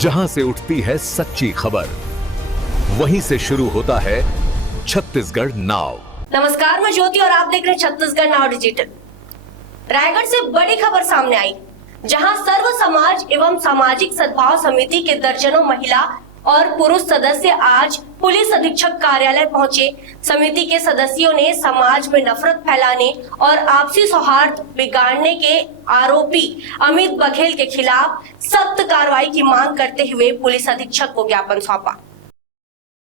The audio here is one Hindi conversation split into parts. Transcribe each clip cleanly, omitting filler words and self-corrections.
जहां से उठती है सच्ची खबर, वहीं से शुरू होता है छत्तीसगढ़ नाउ। नमस्कार, मैं ज्योति और आप देख रहे हैं छत्तीसगढ़ नाउ डिजिटल। रायगढ़ से बड़ी खबर सामने आई, जहां सर्व समाज एवं सामाजिक सद्भाव समिति के दर्जनों महिला और पुरुष सदस्य आज पुलिस अधीक्षक कार्यालय पहुंचे। समिति के सदस्यों ने समाज में नफरत फैलाने और आपसी सौहार्द बिगाड़ने के आरोपी अमित बघेल के खिलाफ सख्त कार्रवाई की मांग करते हुए पुलिस अधीक्षक को ज्ञापन सौंपा।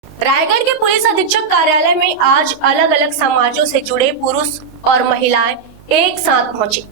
रायगढ़ के पुलिस अधीक्षक कार्यालय में आज अलग अलग समाजों से जुड़े पुरुष और महिलाएं एक साथ पहुंचे।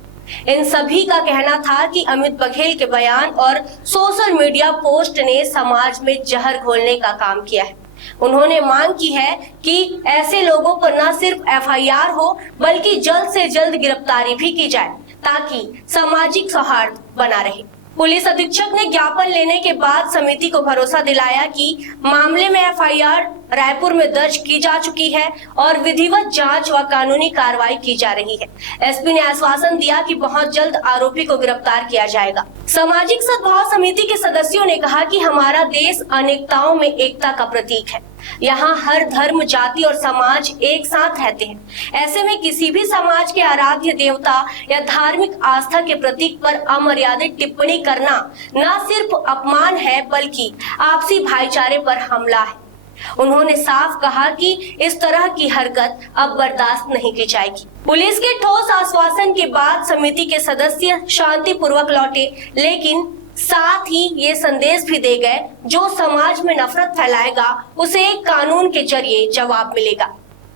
इन सभी का कहना था कि अमित बघेल के बयान और सोशल मीडिया पोस्ट ने समाज में जहर घोलने का काम किया है। उन्होंने मांग की है कि ऐसे लोगों पर न सिर्फ एफआईआर हो बल्कि जल्द से जल्द गिरफ्तारी भी की जाए ताकि सामाजिक सौहार्द बना रहे। पुलिस अधीक्षक ने ज्ञापन लेने के बाद समिति को भरोसा दिलाया कि मामले में एफआईआर रायपुर में दर्ज की जा चुकी है और विधिवत जांच व कानूनी कार्रवाई की जा रही है। एसपी ने आश्वासन दिया कि बहुत जल्द आरोपी को गिरफ्तार किया जाएगा। सामाजिक सद्भाव समिति के सदस्यों ने कहा कि हमारा देश अनेकताओं में एकता का प्रतीक है। यहाँ हर धर्म, जाति और समाज एक साथ रहते हैं। ऐसे में किसी भी समाज के आराध्य देवता या धार्मिक आस्था के प्रतीक पर अमर्यादित टिप्पणी करना न सिर्फ अपमान है बल्कि आपसी भाईचारे पर हमला है। उन्होंने साफ कहा कि इस तरह की हरकत अब बर्दाश्त नहीं की जाएगी। पुलिस के ठोस आश्वासन के बाद समिति के सदस्य शांतिपूर्वक लौटे, लेकिन साथ ही ये संदेश भी दे गए, जो समाज में नफरत फैलाएगा उसे कानून के जरिए जवाब मिलेगा।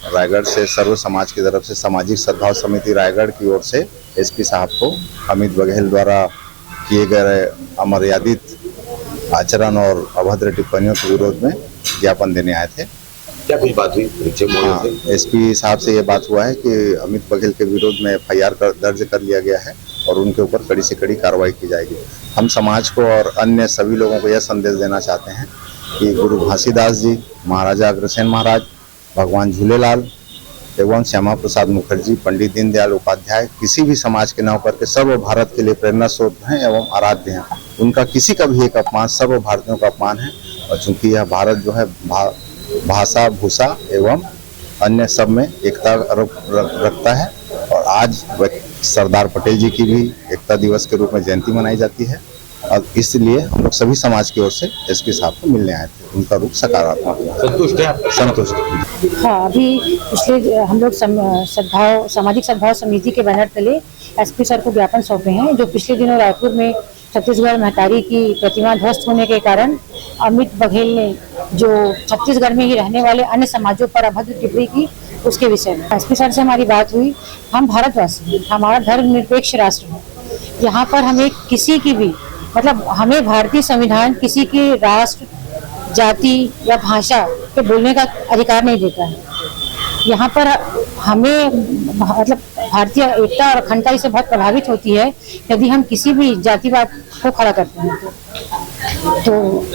रायगढ़ से सर्व समाज की तरफ से सामाजिक सद्भाव समिति रायगढ़ की ओर से एसपी साहब को अमित बघेल द्वारा किए गए अमर्यादित आचरण और अभद्र टिप्पणियों के विरोध में ज्ञापन देने आए थे। क्या कुछ बात हुई? हाँ, एसपी साहब से ये बात हुआ है कि अमित बघेल के विरोध में एफआईआर दर्ज कर लिया गया है और उनके ऊपर कड़ी से कड़ी कार्रवाई की जाएगी। हम समाज को और अन्य सभी लोगों को यह संदेश देना चाहते हैं कि गुरु घासीदास जी, महाराजा अग्रसेन महाराज, भगवान झूलेलाल एवं श्यामा प्रसाद मुखर्जी, पंडित दीनदयाल उपाध्याय किसी भी समाज के नाम करके सर्व भारत के लिए प्रेरणा स्रोत हैं एवं आराध्य हैं। उनका किसी का भी एक अपमान सर्व भारतीयों का अपमान है और चूंकि यह भारत जो है भाषा, भूषा एवं अन्य सब में एकता रखता है और आज सरदार पटेल जी की भी एकता दिवस के रूप में जयंती मनाई जाती है और इसलिए हम लोग सभी समाज की ओर से एसपी साहब को मिलने आए थे। उनका रूप सकारात्मक है। संतुष्ट है? संतुष्ट। हाँ, अभी पिछले हम लोग सामाजिक सद्भाव समिति के बैनर तले एसपी सर को ज्ञापन सौंपे हैं, जो पिछले दिनों रायपुर में छत्तीसगढ़ महतारी की प्रतिमा ध्वस्त होने के कारण अमित बघेल ने जो छत्तीसगढ़ में ही रहने वाले अन्य समाजों पर अभद्र टिप्पणी की, उसके विषय में एसपी सर से हमारी बात हुई। हम भारतवासी हैं, हमारा धर्मनिरपेक्ष राष्ट्र है। यहाँ पर हमें किसी की भी हमें भारतीय संविधान किसी के राष्ट्र, जाति या भाषा के बोलने का अधिकार नहीं देता है। यहाँ पर हमें भारतीय एकता और अखंडता इससे बहुत प्रभावित होती है यदि हम किसी भी जातिवाद को खड़ा करते हैं तो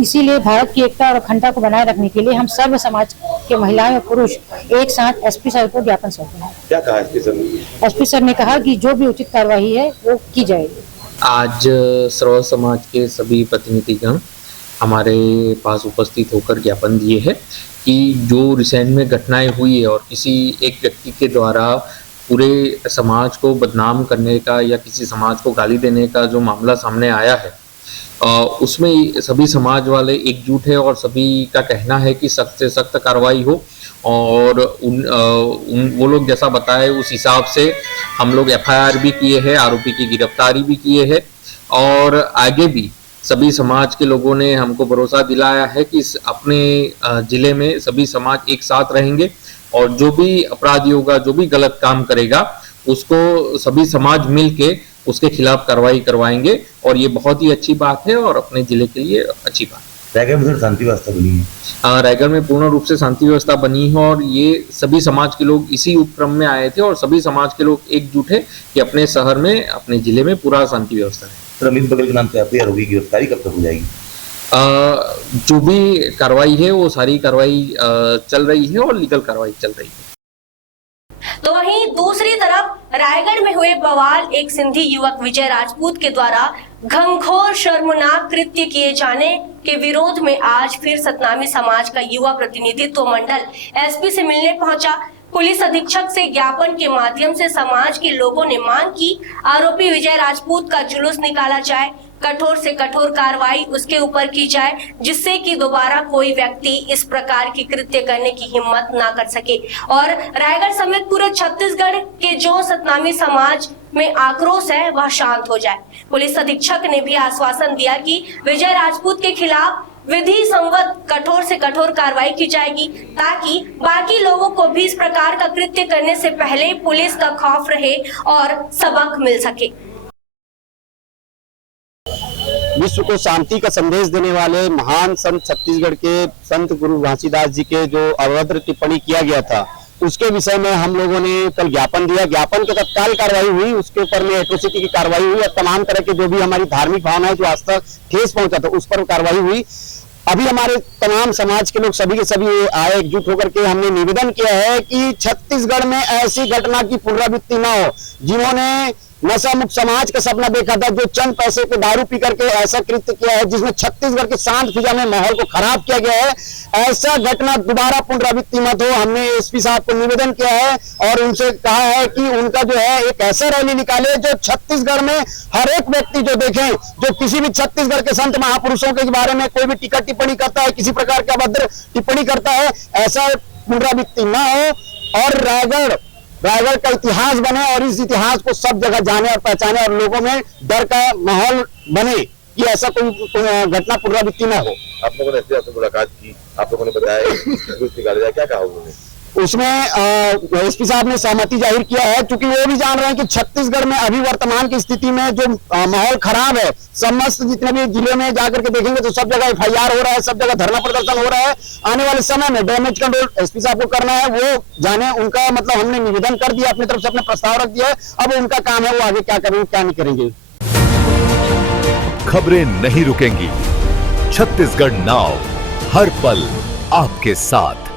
इसीलिए भारत की एकता और अखंडता को बनाए रखने के लिए हम सर्व समाज के महिलाएं और पुरुष एक साथ एसपी सर को ज्ञापन सौंपे हैं। क्या कहा एसपी सर ने? एसपी सर ने कहा कि जो भी उचित कार्यवाही है वो की जाएगी। आज सर्व समाज के सभी प्रतिनिधिगण हमारे पास उपस्थित होकर ज्ञापन दिए हैं कि जो रिसेंट में घटनाएं हुई है और किसी एक व्यक्ति के द्वारा पूरे समाज को बदनाम करने का या किसी समाज को गाली देने का जो मामला सामने आया है, उसमें सभी समाज वाले एकजुट है और सभी का कहना है कि सख्त से सख्त कार्रवाई हो और वो लोग जैसा बताए उस हिसाब से हम लोग एफआईआर भी किए हैं, आरोपी की गिरफ्तारी भी किए हैं और आगे भी सभी समाज के लोगों ने हमको भरोसा दिलाया है कि अपने जिले में सभी समाज एक साथ रहेंगे और जो भी अपराधी होगा, जो भी गलत काम करेगा, उसको सभी समाज मिलके उसके खिलाफ कार्रवाई करवाएंगे और ये बहुत ही अच्छी बात है और अपने जिले के लिए अच्छी बात है। रायगढ़ में शांति व्यवस्था बनी है? रायगढ़ में पूर्ण रूप से शांति व्यवस्था बनी है और ये सभी समाज के लोग इसी उपक्रम में आए थे और सभी समाज के लोग एकजुट है कि अपने शहर में, अपने जिले में पूरा शांति व्यवस्था है। अमित बघेल के नाम से आपकी आरोपी की गिरफ्तारी कब तक हो जाएगी? जो भी कार्रवाई है वो सारी कार्रवाई चल रही है और लीगल कार्रवाई चल रही है। तो वहीं दूसरी तरफ रायगढ़ में हुए बवाल, एक सिंधी युवक विजय राजपूत के द्वारा घंघोर शर्मनाक कृत्य किए जाने के विरोध में आज फिर सतनामी समाज का युवा प्रतिनिधित्व मंडल एसपी से मिलने पहुंचा। पुलिस अधीक्षक से ज्ञापन के माध्यम से समाज के लोगों ने मांग की आरोपी विजय राजपूत का जुलूस निकाला जाए, कठोर से कठोर कार्रवाई उसके ऊपर की जाए, जिससे कि दोबारा कोई व्यक्ति इस प्रकार की कृत्य करने की हिम्मत ना कर सके और रायगढ़ समेत पूरे छत्तीसगढ़ के जो सतनामी समाज में आक्रोश है वह शांत हो जाए। पुलिस अधीक्षक ने भी आश्वासन दिया कि विजय राजपूत के खिलाफ विधि संगत कठोर से कठोर कार्रवाई की जाएगी ताकि बाकी लोगों को भी इस प्रकार का कृत्य करने से पहले पुलिस का खौफ रहे और सबक मिल सके। विश्व को शांति का संदेश देने वाले महान संत छत्तीसगढ़ के संत गुरु घासीदास जी के जो अभद्र टिप्पणी किया गया था उसके विषय में हम लोगों ने कल ज्ञापन दिया। ज्ञापन के तत्काल कार्रवाई हुई, उसके ऊपर में एट्रोसिटी की कार्रवाई हुई और तमाम तरह के जो भी हमारी धार्मिक भावनाएं जो आज तक ठेस पहुंचा था उस पर कार्रवाई हुई। अभी हमारे तमाम समाज के लोग सभी के सभी आए एकजुट होकर के हमने निवेदन किया है कि छत्तीसगढ़ में ऐसी घटना की पुनरावृत्ति न हो। जिन्होंने नशा मुक्त समाज का सपना देखा था, जो चंद पैसे के दारू पी करके ऐसा कृत्य किया है जिसमें छत्तीसगढ़ के शांत फिजा में माहौल को खराब किया गया है, ऐसा घटना दोबारा पुनरावृत्ति मत हो। हमने एसपी साहब को निवेदन किया है और उनसे कहा है कि उनका जो है एक ऐसा रैली निकाले जो छत्तीसगढ़ में हर एक व्यक्ति जो देखें, जो किसी भी छत्तीसगढ़ के संत महापुरुषों के बारे में कोई भी टीका टिप्पणी करता है, किसी प्रकार का अभद्र टिप्पणी करता है, ऐसा पुनरावृत्ति न हो और रायगढ़ का इतिहास बने और इस इतिहास को सब जगह जाने और पहचाने और लोगों में डर का माहौल बने कि ऐसा कोई घटना पुनरावृत्ति न हो। आप लोगों ने आपसे मुलाकात की, आप लोगों ने बताया जुलूस निकाला जाए, क्या कहा उन्होंने? उसमें एसपी साहब ने सहमति जाहिर किया है, क्योंकि वो भी जान रहे हैं कि छत्तीसगढ़ में अभी वर्तमान की स्थिति में जो माहौल खराब है, समस्त जितने भी जिले में जाकर के देखेंगे तो सब जगह FIR हो रहा है, सब जगह धरना प्रदर्शन हो रहा है। आने वाले समय में डैमेज कंट्रोल एसपी साहब को करना है, वो जाने। उनका मतलब हमने निवेदन कर दिया, अपनी तरफ से अपने प्रस्ताव रख दिया है, अब उनका काम है वो आगे क्या करेंगे क्या नहीं करेंगे। खबरें नहीं रुकेंगी, छत्तीसगढ़ नाउ हर पल आपके साथ।